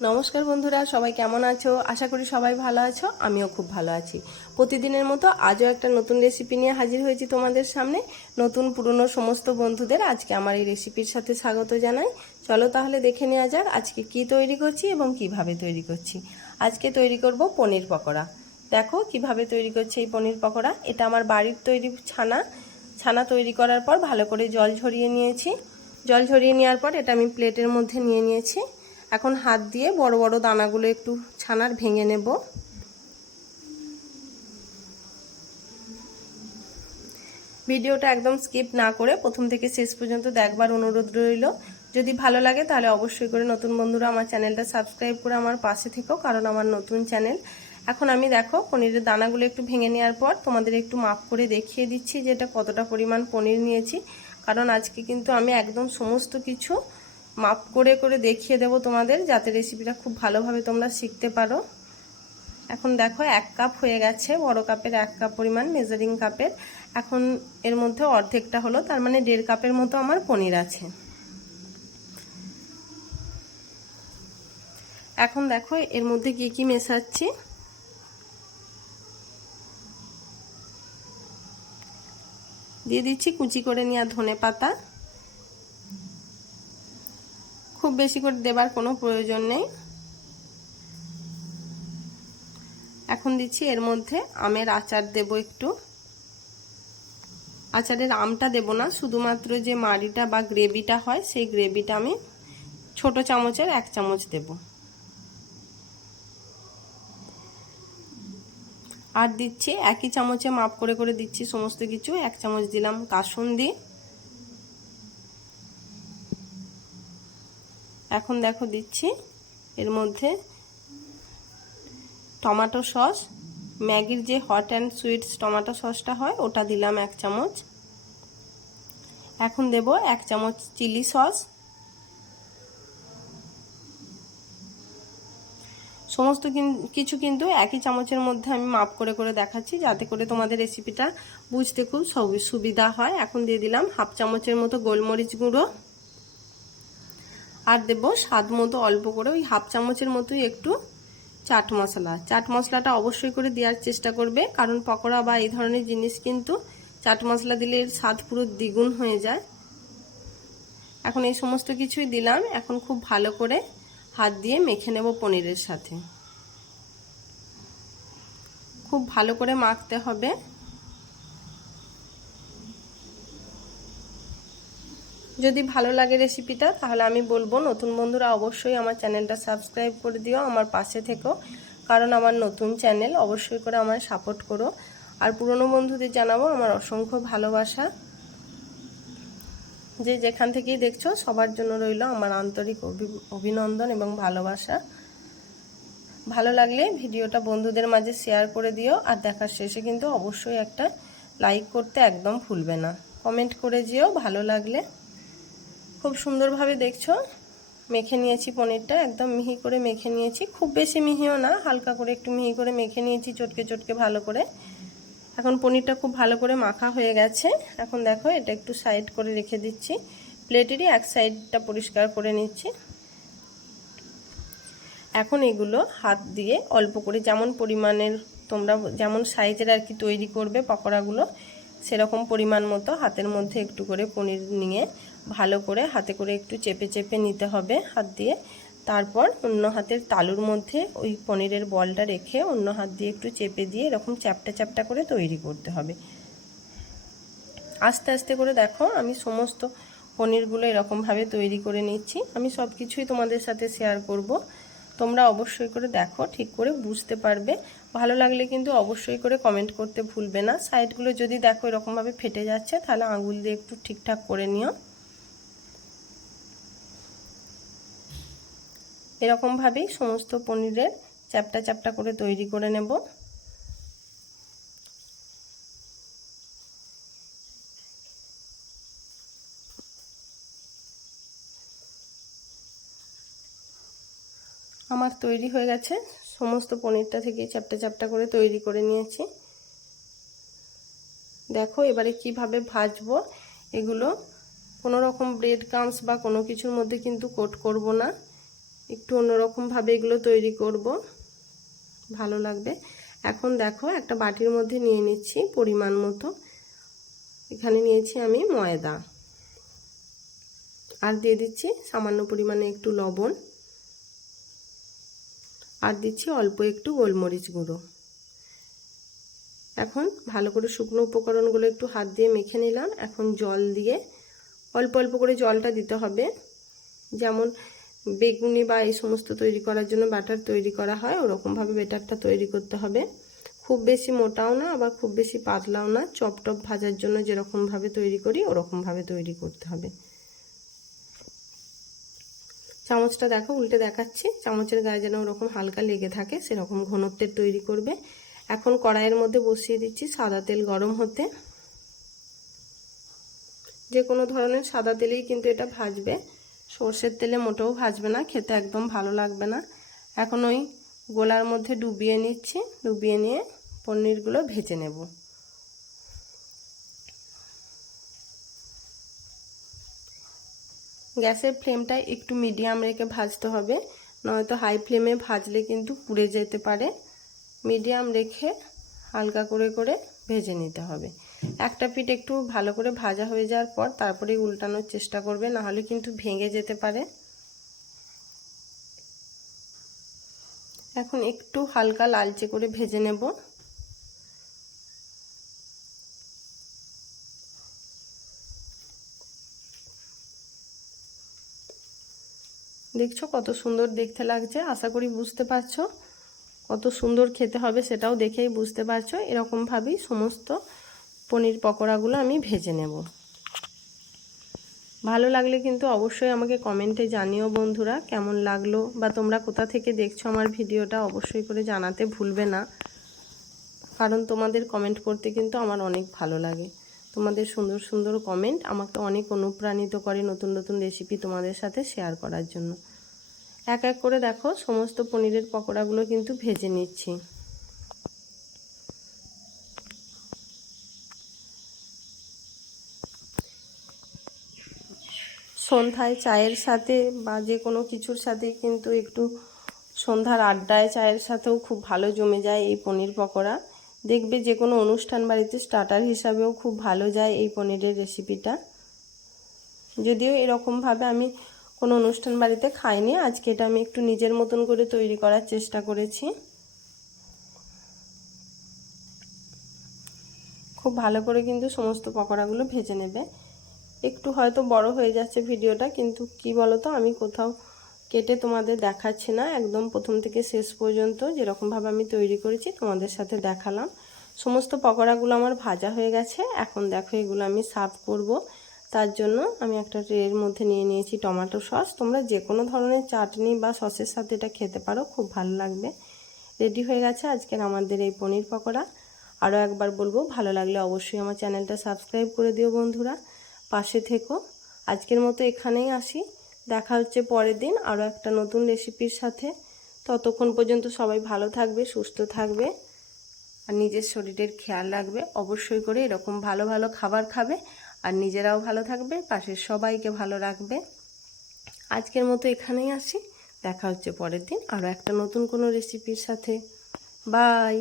নমস্কার বন্ধুরা, সবাই কেমন আছো? আশা করি সবাই ভালো আছো। আমিও খুব ভালো আছি। প্রতিদিনের মতো আজও একটা নতুন রেসিপি নিয়ে হাজির হয়েছি তোমাদের সামনে। নতুন পুরনো সমস্ত বন্ধুদের আজকে আমার এই রেসিপির সাথে স্বাগত জানাই। চলো তাহলে দেখে নেওয়া যাক আজকে কি তৈরি করছি এবং কিভাবে তৈরি করছি। আজকে তৈরি করব পনির পকোড়া। দেখো কিভাবে তৈরি করছি এই পনির পকোড়া। এটা আমার বাড়ির তৈরি ছানা তৈরি করার পর ভালো করে জল ঝরিয়ে নিয়েছি। জল ঝরিয়ে নেওয়ার পর এটা আমি প্লেটের মধ্যে নিয়ে নিয়েছি। এখন হাত দিয়ে বড় বড় দানাগুলো একটু ছানার ভেঙে নেব। ভিডিওটা একদম স্কিপ না করে প্রথম থেকে শেষ পর্যন্ত দেখবার অনুরোধ রইল। যদি ভালো লাগে তাহলে অবশ্যই করে নতুন বন্ধুরা আমার চ্যানেলটা সাবস্ক্রাইব করে আমার পাশে থেকো, কারণ আমার নতুন চ্যানেল। এখন আমি দেখো পনিরের দানাগুলো একটু ভেঙে নেওয়ার পর তোমাদের একটু মাপ করে দেখিয়ে দিচ্ছি যে এটা কতটা পরিমাণ পনির নিয়েছি, কারণ আজকে কিন্তু আমি একদম সমস্ত কিছু মাপ করে করে দেখিয়ে দেব তোমাদের, যাতে রেসিপিটা খুব ভালোভাবে তোমরা শিখতে পারো। এখন দেখো 1 কাপ হয়ে গেছে, বড় কাপের 1 কাপ পরিমাণ মেজারিং কাপের। এখন এর মধ্যে অর্ধেকটা হলো, তার মানে 1.5 কাপের মতো আমার পনির আছে। এখন দেখো এর মধ্যে কি কি মেশাচ্ছি। দিয়ে দিচ্ছি কুচি করে নেওয়া ধনে পাতা। খুব বেশি করে দেবার কোনো প্রয়োজন নেই। এখন দিচ্ছি এর মধ্যে আমের আচার দেব একটু। আচারের আমটা দেব না, শুধুমাত্র যে মাড়িটা বা গ্রেভিটা হয় সেই গ্রেভিটা আমি ছোট চামচের 1 চামচ দেব। আর দিচ্ছি একই চামচে মাপ করে করে দিচ্ছি সমস্ত কিছু। 1 চামচ দিলাম কাসুন্দি। এখন দেখো দিচ্ছি এর মধ্যে টমেটো সস, ম্যাগির যে হট অ্যান্ড সুইটস টমেটো সসটা হয় ওটা দিলাম 1 চামচ। এখন দেব 1 চামচ চিলি সস। সমস্ত কিছু কিন্তু একই চামচের মধ্যে আমি মাপ করে করে দেখাচ্ছি, যাতে করে তোমাদের রেসিপিটা বুঝতে খুব সুবিধা হয়। এখন দিয়ে দিলাম 1/2 চামচের মতো গোলমরিচ গুঁড়ো। আর দেব স্বাদ মতো অল্প করে ওই 1/2 চামচের মতোই একটু চাট মশলা। চাট মশলাটা অবশ্যই করে দেওয়ার চেষ্টা করবে, কারণ পকোড়া বা এই ধরনের জিনিস কিন্তু চাট মশলা দিলে এর স্বাদ পুরো দ্বিগুণ হয়ে যায়। এখন এই সমস্ত কিছুই দিলাম। এখন খুব ভালো করে হাত দিয়ে মেখে নেব পনিরের সাথে। খুব ভালো করে মাখতে হবে। যদি ভালো লাগে রেসিপিটা তাহলে আমি বলবো নতুন বন্ধুরা অবশ্যই আমার চ্যানেলটা সাবস্ক্রাইব করে দিও, আমার পাশে থেকো, কারণ আমার নতুন চ্যানেল, অবশ্যই করে আমায় সাপোর্ট করো। আর পুরনো বন্ধুদের জানাবো আমার অসংখ্য ভালোবাসা। যে যেখান থেকেই দেখছো সবার জন্য রইল আমার আন্তরিক অভিনন্দন এবং ভালোবাসা। ভালো লাগলে ভিডিওটা বন্ধুদের মাঝে শেয়ার করে দিও। আর দেখার শেষে কিন্তু অবশ্যই একটা লাইক করতে একদম ভুলবে না। কমেন্ট করে যেও ভালো লাগলে। খুব সুন্দরভাবে দেখছো মেখে নিয়েছি পনিরটা, একদম মিহি করে মেখে নিয়েছি। খুব বেশি মিহিও না, হালকা করে একটু মিহি করে মেখে নিয়েছি চটকে চটকে ভালো করে। এখন পনিরটা খুব ভালো করে মাখা হয়ে গেছে। এখন দেখো এটা একটু সাইড করে রেখে দিচ্ছি। প্লেটেরই এক সাইডটা পরিষ্কার করে নিচ্ছি। এখন এগুলো হাত দিয়ে অল্প করে, যেমন পরিমাণের তোমরা যেমন সাইজের আর কি তৈরি করবে পকোড়াগুলো, সেরকম পরিমাণ মতো হাতের মধ্যে একটু করে পনির নিয়ে ভালো করে হাতে করে একটু চেপে চেপে নিতে হবে হাত দিয়ে। তারপর অন্য হাতের তালুর মধ্যে ওই পনিরের বলটা রেখে অন্য হাত দিয়ে একটু চেপে দিয়ে এরকম চ্যাপটা চ্যাপটা করে তৈরি করতে হবে। আস্তে আস্তে করে দেখো আমি সমস্ত পনিরগুলো এরকমভাবে তৈরি করে নিচ্ছি। আমি সব কিছুই তোমাদের সাথে শেয়ার করব, তোমরা অবশ্যই করে দেখো, ঠিক করে বুঝতে পারবে। ভালো লাগলে কিন্তু অবশ্যই করে কমেন্ট করতে ভুলবে না। সাইডগুলো যদি দেখো এরকমভাবে ফেটে যাচ্ছে তাহলে আঙুল দিয়ে একটু ঠিকঠাক করে নিও। এরকমভাবেই সমস্ত পনিরের চ্যাপটা চ্যাপটা করে তৈরি করে নেব। আমার তৈরি হয়ে গেছে, সমস্ত পনিরটা থেকে চ্যাপটা চ্যাপটা করে তৈরি করে নিয়েছি। দেখো এবারে কিভাবে ভাজবো এগুলো। কোনো রকম ব্রেড ক্রাম্বস বা কোনো কিছুর মধ্যে কিন্তু কোট করব না। একটু অন্যরকমভাবে এগুলো তৈরি করব, ভালো লাগবে। এখন দেখো একটা বাটির মধ্যে নিয়ে নিচ্ছি পরিমাণ মতো, এখানে নিয়েছি আমি ময়দা, আর দিয়ে দিচ্ছি সামান্য পরিমাণে একটু লবণ, আর দিচ্ছি অল্প একটু গোলমরিচ গুঁড়ো। এখন ভালো করে শুকনো উপকরণগুলো একটু হাত দিয়ে মেখে নিলাম। এখন জল দিয়ে অল্প অল্প করে জলটা দিতে হবে, যেমন বেগুনি বা এই সমস্ত তৈরি করার জন্য ব্যাটার তৈরি করা হয় ওরকমভাবে ব্যাটারটা তৈরি করতে হবে। খুব বেশি মোটাও না আবার খুব বেশি পাতলাও না, চপ টপ ভাজার জন্য যেরকমভাবে তৈরি করি ওরকমভাবে তৈরি করতে হবে। চামচটা দেখো উল্টে দেখাচ্ছি, চামচের গায়ে যেন ওরকম হালকা লেগে থাকে সেরকম ঘনত্বের তৈরি করবে। এখন কড়াইয়ের মধ্যে বসিয়ে দিচ্ছি সাদা তেল গরম হতে। যে কোনো ধরনের সাদা তেলেই কিন্তু এটা ভাজবে, সর্ষের তেলে মোটেও ভাজবে না, খেতে একদম ভালো লাগবে না। এখন ওই গোলার মধ্যে ডুবিয়ে নিচ্ছি, ডুবিয়ে নিয়ে পনিরগুলো ভেজে নেব। গ্যাসের ফ্লেমটা একটু মিডিয়াম রেখে ভাজতে হবে, নয়তো হাই ফ্লেমে ভাজলে কিন্তু পুড়ে যেতে পারে। মিডিয়াম রেখে হালকা করে করে ভেজে নিতে হবে। একটা পিঠ একটু ভালো করে ভাজা হয়ে যাওয়ার পর তারপরে উল্টানোর চেষ্টা করবে, না হলে কিন্তু ভেঙে যেতে পারে। এখন একটু হালকা লালচে করে ভেজে নেব। দেখছো কত সুন্দর দেখতে লাগছে, আশা করি বুঝতে পারছো কত সুন্দর খেতে হবে, সেটাও দেখেই বুঝতে পারছো। এরকমভাবেই সমস্ত পনির পকোড়াগুলো আমি ভেজে নেব। ভালো লাগলে কিন্তু অবশ্যই আমাকে কমেন্টে জানিও বন্ধুরা কেমন লাগলো, বা তোমরা কোথা থেকে দেখছো আমার ভিডিওটা অবশ্যই করে জানাতে ভুলবে না, কারণ তোমাদের কমেন্ট করতে কিন্তু আমার অনেক ভালো লাগে। তোমাদের সুন্দর সুন্দর কমেন্ট আমাকে অনেক অনুপ্রাণিত করে নতুন নতুন রেসিপি তোমাদের সাথে শেয়ার করার জন্য। এক এক করে দেখো সমস্ত পনিরের পকোড়াগুলো কিন্তু ভেজে নিচ্ছি। সন্ধ্যায় চায়ের সাথে বা যে কোনো কিছুর সাথে কিন্তু একটু সন্ধ্যার আড্ডায় চায়ের সাথেও খুব ভালো জমে যায় এই পনির পকোড়া। দেখবে যে কোনো অনুষ্ঠান বাড়িতে স্টার্টার হিসাবেও খুব ভালো যায় এই পনিরের রেসিপিটা। যদিও এরকমভাবে আমি কোনো অনুষ্ঠান বাড়িতে খাইনি, আজকে এটা আমি একটু নিজের মতন করে তৈরি করার চেষ্টা করেছি। খুব ভালো করে কিন্তু সমস্ত পকোড়াগুলো ভেজে নেবে। একটু হয়তো বড় হয়ে যাচ্ছে ভিডিওটা, কিন্তু কি বলো তো আমি কোথাও কেটে তোমাদের দেখাচ্ছি না, একদম প্রথম থেকে শেষ পর্যন্ত যেরকমভাবে আমি তৈরি করেছি তোমাদের সাথে দেখালাম। সমস্ত পকোড়াগুলো আমার ভাজা হয়ে গেছে। এখন দেখো এগুলো আমি সার্ভ করব, তার জন্য আমি একটা ট্রের মধ্যে নিয়ে নিয়েছি টমেটো সস। তোমরা যে কোনো ধরনের চাটনি বা সসের সাথে এটা খেতে পারো, খুব ভালো লাগবে। রেডি হয়ে গেছে আজকের আমাদের এই পনির পকোড়া। আরও একবার বলবো, ভালো লাগলে অবশ্যই আমার চ্যানেলটা সাবস্ক্রাইব করে দিও বন্ধুরা, পাশে থেকো। আজকের মতো এখানেই আসি, দেখা হচ্ছে পরের দিন আরও একটা নতুন রেসিপির সাথে। ততক্ষণ পর্যন্ত সবাই ভালো থাকবে, সুস্থ থাকবে, আর নিজের শরীরের খেয়াল রাখবে অবশ্যই করে। এরকম ভালো ভালো খাবার খাবে আর নিজেরাও ভালো থাকবে, পাশের সবাইকে ভালো রাখবে। আজকের মতো এখানেই আসি, দেখা হচ্ছে পরের দিন আরও একটা নতুন কোনো রেসিপির সাথে। বাই।